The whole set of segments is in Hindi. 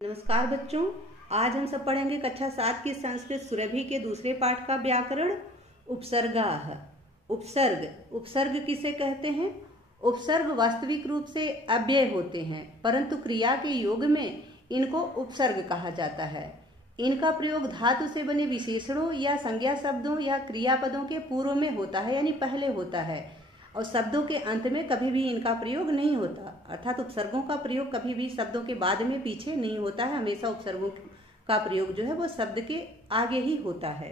नमस्कार बच्चों, आज हम सब पढ़ेंगे कक्षा 7 की संस्कृत सुरभि के दूसरे पाठ का व्याकरण। उपसर्गाः। उपसर्ग किसे कहते हैं? उपसर्ग वास्तविक रूप से अव्यय होते हैं, परंतु क्रिया के योग में इनको उपसर्ग कहा जाता है। इनका प्रयोग धातु से बने विशेषणों या संज्ञा शब्दों या क्रियापदों के पूर्व में होता है, यानी पहले होता है, और शब्दों के अंत में कभी भी इनका प्रयोग नहीं होता। अर्थात उपसर्गों का प्रयोग कभी भी शब्दों के बाद में पीछे नहीं होता है, हमेशा उपसर्गों का प्रयोग जो है वो शब्द के आगे ही होता है।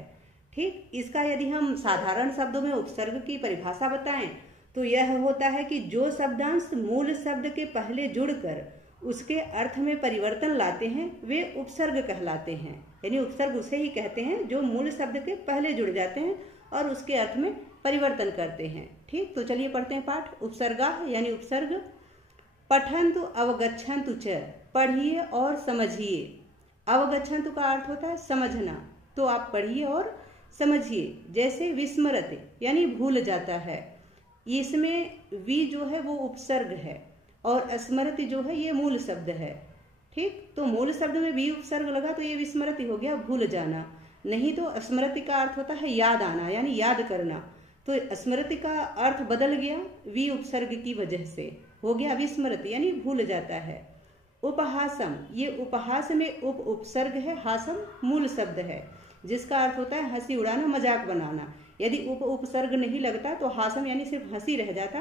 ठीक, इसका यदि हम साधारण शब्दों में उपसर्ग की परिभाषा बताएं तो यह होता है कि जो शब्दांश मूल शब्द के पहले जुड़कर उसके अर्थ में परिवर्तन लाते हैं वे उपसर्ग कहलाते हैं। यानी उपसर्ग उसे ही कहते हैं जो मूल शब्द के पहले जुड़ जाते हैं और उसके अर्थ में परिवर्तन करते हैं। ठीक, तो चलिए पढ़ते हैं पाठ। उपसर्गाः यानी उपसर्ग। पठन्तु अवगच्छन्तु च, पढ़िए और समझिए। अवगच्छन्तु का अर्थ होता है समझना, तो आप पढ़िए और समझिए। जैसे विस्मरते यानी भूल जाता है, इसमें वि जो है वो उपसर्ग है और स्मृति जो है ये मूल शब्द है। ठीक, तो मूल शब्द में वि उपसर्ग लगा तो ये विस्मृति हो गया, भूल जाना। नहीं तो स्मृति का अर्थ होता है याद आना, यानी याद करना। तो स्मृति का अर्थ बदल गया वि उपसर्ग की वजह से, हो गया विस्मृति यानी भूल जाता है। उपहासम, ये उपहास में उप उपसर्ग है, हासम मूल शब्द है जिसका अर्थ होता है हंसी उड़ाना, मजाक बनाना। यदि उप उपसर्ग नहीं लगता तो हासम यानी सिर्फ हंसी रह जाता,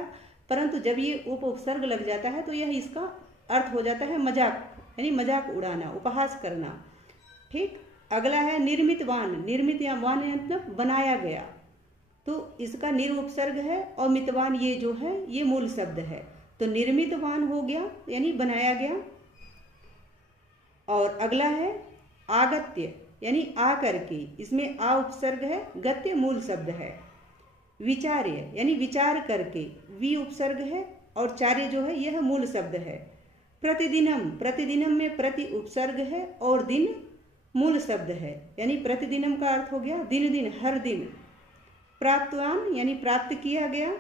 परंतु जब ये उप उपसर्ग लग जाता है तो यह इसका अर्थ हो जाता है मजाक, यानी मजाक उड़ाना, उपहास करना। ठीक, अगला है निर्मितवान। निर्मित या वान मतलब बनाया गया, तो इसका निर उपसर्ग है और मितवान ये जो है ये मूल शब्द है, तो निर्मितवान हो गया यानी बनाया गया। और अगला है आगत्य यानी आ करके, इसमें आ उपसर्ग है, गत्य मूल शब्द है। विचार्य यानी विचार करके, वि उपसर्ग है और चार्य जो है यह मूल शब्द है। प्रतिदिनम, प्रतिदिनम में प्रति उपसर्ग है और दिन मूल शब्द है, यानी प्रतिदिनम का अर्थ हो गया दिन दिन, हर दिन। प्राप्तवान यानी प्राप्त किया गया,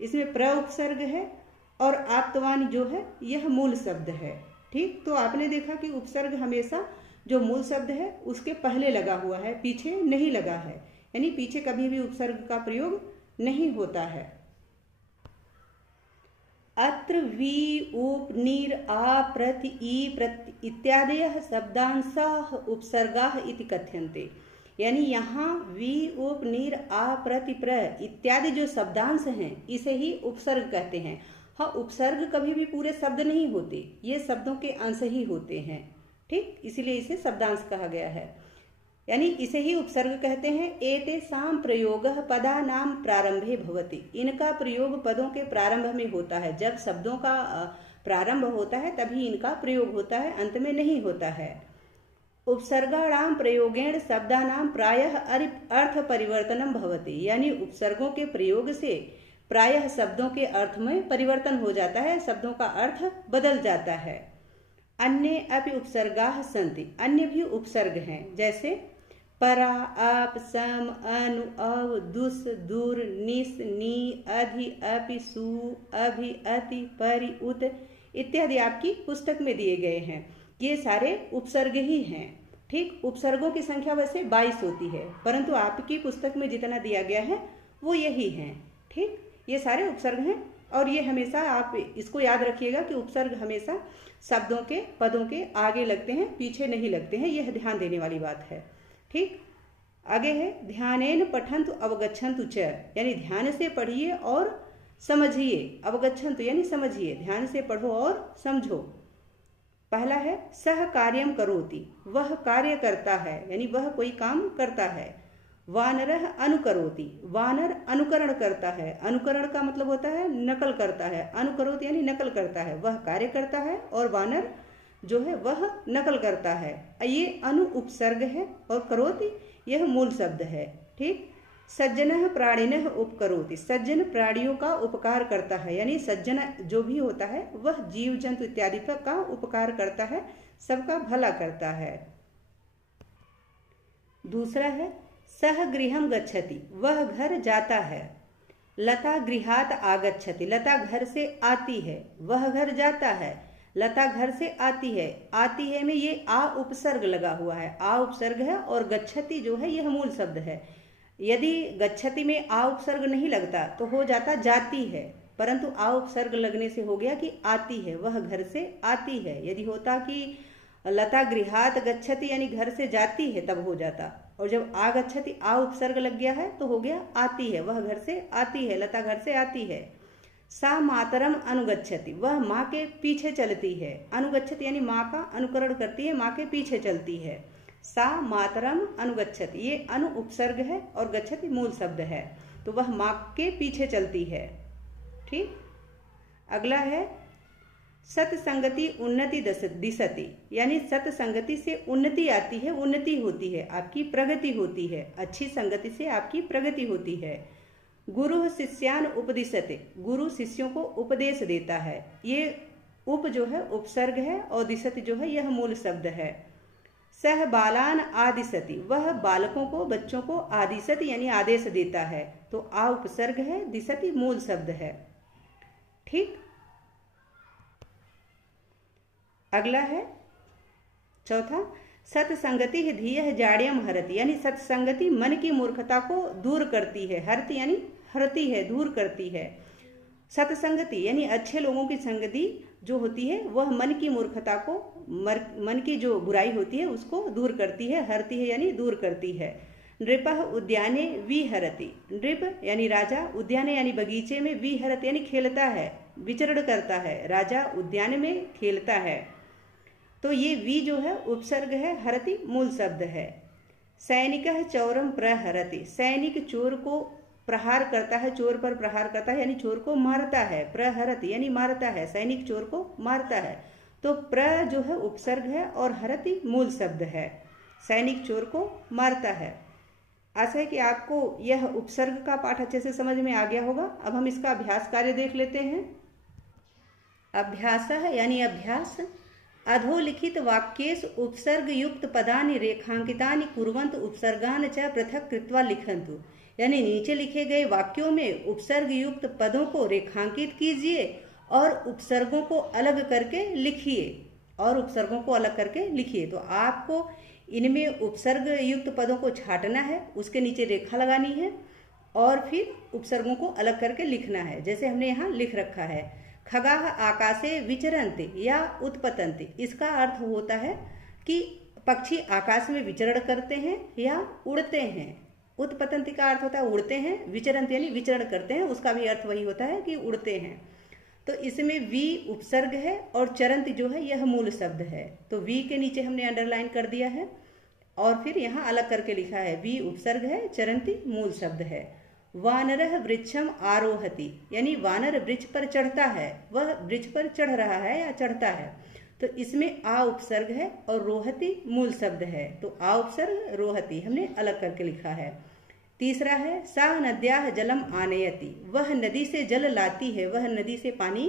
इसमें प्र उपसर्ग है और आप्तवान जो है यह मूल शब्द है। ठीक, तो आपने देखा कि उपसर्ग हमेशा जो मूल शब्द है उसके पहले लगा हुआ है, पीछे नहीं लगा है, यानी पीछे कभी भी उपसर्ग का प्रयोग नहीं होता है। अत्र वि उप नीर आ प्रति ई प्रति इत्यादयः शब्दांशाः उपसर्गाः इति कथ्यन्ते। यानी यहाँ वि उप नीर आ प्रति प्र इत्यादि जो शब्दांश हैं इसे ही उपसर्ग कहते हैं। हाँ, उपसर्ग कभी भी पूरे शब्द नहीं होते, ये शब्दों के अंश ही होते हैं। ठीक, इसीलिए इसे शब्दांश कहा गया है, यानी इसे ही उपसर्ग कहते हैं। एतेषां प्रयोगः पदानां प्रारंभे भवति, इनका प्रयोग पदों के प्रारंभ में होता है। जब शब्दों का प्रारंभ होता है तभी इनका प्रयोग होता है, अंत में नहीं होता है। उपसर्गाणां प्रयोगेण शब्दानां प्रायः अर्थ परिवर्तनम भवति, यानी उपसर्गों के प्रयोग से प्रायः शब्दों के अर्थ में परिवर्तन हो जाता है, शब्दों का अर्थ बदल जाता है। अन्य अपि उपसर्गाः सन्ति, अन्य भी उपसर्ग हैं, जैसे परा, अप, सम, अनु, अव, दुस, दूर, निस, नी, अधि, अपि, सु, अभि, अति, परि, उत इत्यादि आपकी पुस्तक में दिए गए हैं। ये सारे उपसर्ग ही हैं। ठीक, उपसर्गों की संख्या वैसे 22 होती है, परंतु आपकी पुस्तक में जितना दिया गया है वो यही है। ठीक, ये सारे उपसर्ग हैं और ये हमेशा आप इसको याद रखिएगा कि उपसर्ग हमेशा शब्दों के पदों के आगे लगते हैं, पीछे नहीं लगते हैं, यह ध्यान देने वाली बात है। ठीक, आगे है ध्यानेन पठन्तु अवगच्छन्तु च, यानी ध्यान से पढ़िए और समझिए। अवगच्छन्तु यानी समझिए, ध्यान से पढ़ो और समझो। पहला है सह कार्यम करोति, वह कार्य करता है, यानी वह कोई काम करता है। वानरः अनुकरोति, वानर अनुकरण करता है। अनुकरण का मतलब होता है नकल करता है, अनुकरोति यानी नकल करता है, वह कार्य करता है और वानर जो है वह नकल करता है। ये अनु उपसर्ग है और करोति यह मूल शब्द है। ठीक, सज्जनः प्राणिनः उपकरोति, सज्जन प्राणियों का उपकार करता है, यानी सज्जन जो भी होता है वह जीव जंतु इत्यादि का उपकार करता है, सबका भला करता है। दूसरा है सह गृहम गच्छति, वह घर जाता है। लता गृहात आगच्छति, लता घर से आती है, वह घर जाता है। लता घर से आती है में ये आ उपसर्ग लगा हुआ है, आ उपसर्ग है, और गच्छति जो है यह मूल शब्द है। यदि गच्छति में आ उपसर्ग नहीं लगता तो हो जाता जाती है, परंतु आ उपसर्ग लगने से हो गया कि आती है, वह घर से आती है। यदि होता कि लता गृहात गच्छति यानी घर से जाती है तब हो जाता, और जब आ गच्छति आ उपसर्ग लग गया है तो हो गया आती है, वह घर से आती है, लता घर से आती है। सा मातरम अनुगच्छति, वह माँ के पीछे चलती है। अनुगच्छति यानी माँ का अनुकरण करती है, माँ के पीछे चलती है। सा मातरम अनुगच्छति, ये अनु उपसर्ग है और गच्छति मूल शब्द है, तो वह माँ के पीछे चलती है। ठीक। अगला है सतसंगति उन्नति दिशति, यानी सतसंगति से उन्नति आती है, उन्नति होती है, आपकी प्रगति होती है। अच्छी संगति से आपकी प्रगति होती है। गुरु शिष्यान उपदिशते, गुरु शिष्यों को उपदेश देता है। ये उप जो है उपसर्ग है और दिशति जो है यह मूल शब्द है। सह बालान आदिशति, वह बालकों को, बच्चों को आदिशति यानी आदेश देता है, तो आ उपसर्ग है, दिशति मूल शब्द है। ठीक। अगला है चौथा, सत्संगति धीय जाड्यम हरति, यानी सत्संगति मन की मूर्खता को दूर करती है। हरति यानी हरती है, दूर करती है। सत्संगति यानी अच्छे लोगों की संगति जो होती है वह मन की मूर्खता को, मन की जो बुराई होती है उसको दूर करती है। हरती है यानी दूर करती है। नृपः उद्याने विहरति, नृप यानी राजा, उद्याने यानी बगीचे में, विहरति यानी खेलता है, विचरण करता है। राजा उद्यान में खेलता है, तो ये वी जो है उपसर्ग है, हरति मूल शब्द है। सैनिक चौरम प्रहरति, सैनिक चोर को प्रहार करता है, चोर पर प्रहार करता है यानी चोर को मारता है। प्रहरति यानी मारता है, सैनिक चोर को मारता है, तो प्र जो है उपसर्ग है और हरति मूल शब्द है। सैनिक चोर को मारता है। आशा है कि आपको यह उपसर्ग का पाठ अच्छे से समझ में आ गया होगा। अब हम इसका अभ्यास कार्य देख लेते हैं। अभ्यास यानी अभ्यास, अधोलिखित वाक्येषु उपसर्ग युक्त पदानि रेखांकितानि कुर्वन्तु उपसर्गान् च पृथक् कृत्वा लिखन्तु, यानी नीचे लिखे गए वाक्यों में उपसर्ग युक्त पदों को रेखांकित कीजिए और उपसर्गों को अलग करके लिखिए, और उपसर्गों को अलग करके लिखिए। तो आपको इनमें उपसर्ग युक्त पदों को छांटना है, उसके नीचे रेखा लगानी है और फिर उपसर्गों को अलग करके लिखना है। जैसे हमने यहाँ लिख रखा है, खगाः आकाशे विचरन्ति या उत्पतन्ति, इसका अर्थ होता है कि पक्षी आकाश में विचरण करते हैं या उड़ते हैं। उत्पतन्ति का अर्थ होता है उड़ते हैं, विचरन्ति यानी विचरण करते हैं, उसका भी अर्थ वही होता है कि उड़ते हैं। तो इसमें वी उपसर्ग है और चरन्ति जो है यह मूल शब्द है, तो वी के नीचे हमने अंडरलाइन कर दिया है और फिर यहाँ अलग करके लिखा है, वी उपसर्ग है, चरन्ति मूल शब्द है। वानरः वृक्षम आरोहति, यानी वानर वृक्ष पर चढ़ता है, वह वृक्ष पर चढ़ रहा है या चढ़ता है, तो इसमें आ उपसर्ग है और रोहति मूल शब्द है, तो आ उपसर्ग रोहति हमने अलग करके लिखा है। तीसरा है सा नद्याः जलम आनयति, वह नदी से जल लाती है, वह नदी से पानी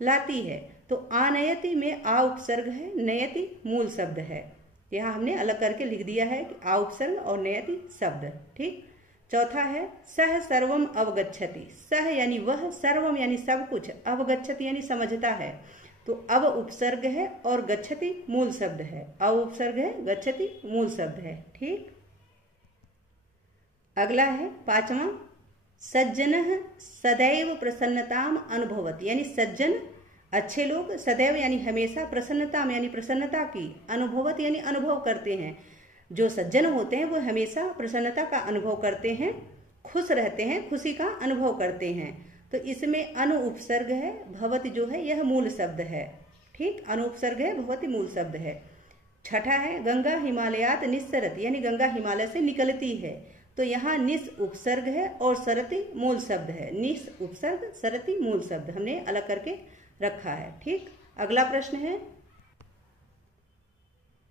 लाती है, तो आनयति में आ उपसर्ग है, नयति मूल शब्द है। यहाँ हमने अलग करके लिख दिया है कि आ उपसर्ग और नयति शब्द। ठीक। चौथा है सह सर्वम अवगच्छति, सह यानी वह, सर्वम यानी सब कुछ, अवगच्छति यानी समझता है, तो अव उपसर्ग है और गच्छति मूल शब्द है, अव उपसर्ग है, गच्छति मूल शब्द है। ठीक। अगला है पांचवा, सज्जनः सदैव प्रसन्नताम अनुभवति, यानी सज्जन अच्छे लोग सदैव यानी हमेशा, प्रसन्नताम यानी प्रसन्नता की, अनुभवत यानी अनुभव करते हैं। जो सज्जन होते हैं वो हमेशा प्रसन्नता का अनुभव करते हैं, खुश रहते हैं, खुशी का अनुभव करते हैं, तो इसमें अनु उपसर्ग है, भवति जो है यह मूल शब्द है। ठीक। अनु उपसर्ग है, भवति मूल शब्द है। छठा है गंगा हिमालयात निस्सरति, यानी गंगा हिमालय से निकलती है, तो यहाँ निस उपसर्ग है और सरति मूल शब्द है। निस उपसर्ग, सरति मूल शब्द हमने अलग करके रखा है। ठीक। अगला प्रश्न है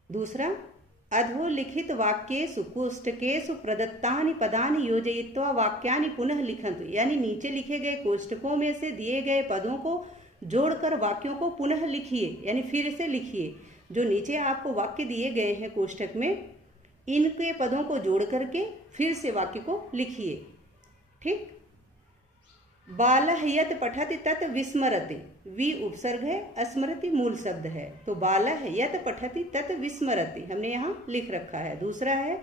दूसरा, अधोलिखित वाक्येषु कोष्ठकेषु प्रदत्तानि पदानि योजयित्वा वाक्यानि पुनः लिखन्तु, यानी नीचे लिखे गए कोष्ठकों में से दिए गए पदों को जोड़कर वाक्यों को पुनः लिखिए, यानी फिर से लिखिए। जो नीचे आपको वाक्य दिए गए हैं कोष्ठक में, इनके पदों को जोड़ करके फिर से वाक्य को लिखिए। ठीक। बालः यत् पठति तत् विस्मरति, वि उपसर्ग है, स्मृति मूल शब्द है, तो बालः यत् पठति तत् विस्मरति हमने यहाँ लिख रखा है। दूसरा है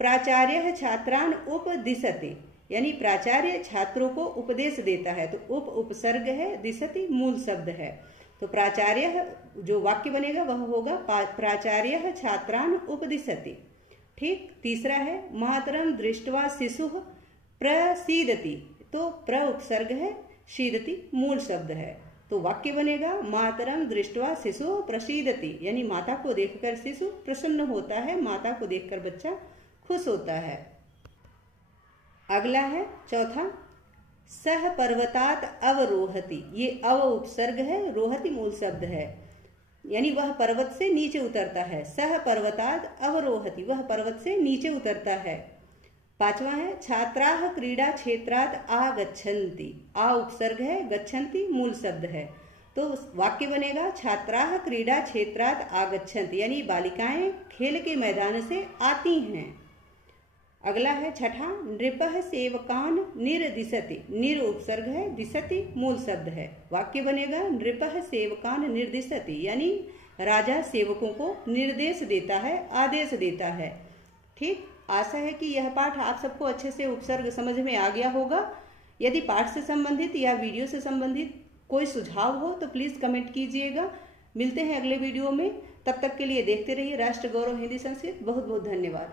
प्राचार्य छात्रान उपदिशति, यानी प्राचार्य छात्रों को उपदेश देता है, तो उप उपसर्ग है, दिशति मूल शब्द है, तो प्राचार्य जो वाक्य बनेगा वह होगा प्राचार्य छात्रान उपदिशति। ठीक। तीसरा है मातरम दृष्ट्वा शिशु प्रसीदति, तो प्र उपसर्ग है, शीदति मूल शब्द है, तो वाक्य बनेगा मातरम दृष्ट्वा शिशु प्रसीदति, यानी माता को देखकर शिशु प्रसन्न होता है, माता को देखकर बच्चा खुश होता है। अगला है चौथा, सह पर्वतात अवरोहति, ये अव उपसर्ग है, रोहति मूल शब्द है, यानी वह पर्वत से नीचे उतरता है। सह पर्वतात अवरोहति, वह पर्वत से नीचे उतरता है। पांचवा है छात्राः क्रीडा क्षेत्रात् आगच्छन्ति, आ उपसर्ग है, गच्छन्ति मूल शब्द है, तो वाक्य बनेगा छात्राः क्रीडा क्षेत्रात् आगच्छन्ति, यानी बालिकाएं खेल के मैदान से आती हैं। अगला है छठा, नृपः सेवकान निर्दिशति, निर उपसर्ग है, दिशति मूल शब्द है, वाक्य बनेगा नृपः सेवकान निर्दिशति, यानी राजा सेवकों को निर्देश देता है, आदेश देता है। ठीक। आशा है कि यह पाठ आप सबको अच्छे से उपसर्ग समझ में आ गया होगा। यदि पाठ से संबंधित या वीडियो से संबंधित कोई सुझाव हो तो प्लीज कमेंट कीजिएगा। मिलते हैं अगले वीडियो में, तब तक के लिए देखते रहिए राष्ट्र गौरव हिंदी संस्कृत। बहुत बहुत धन्यवाद।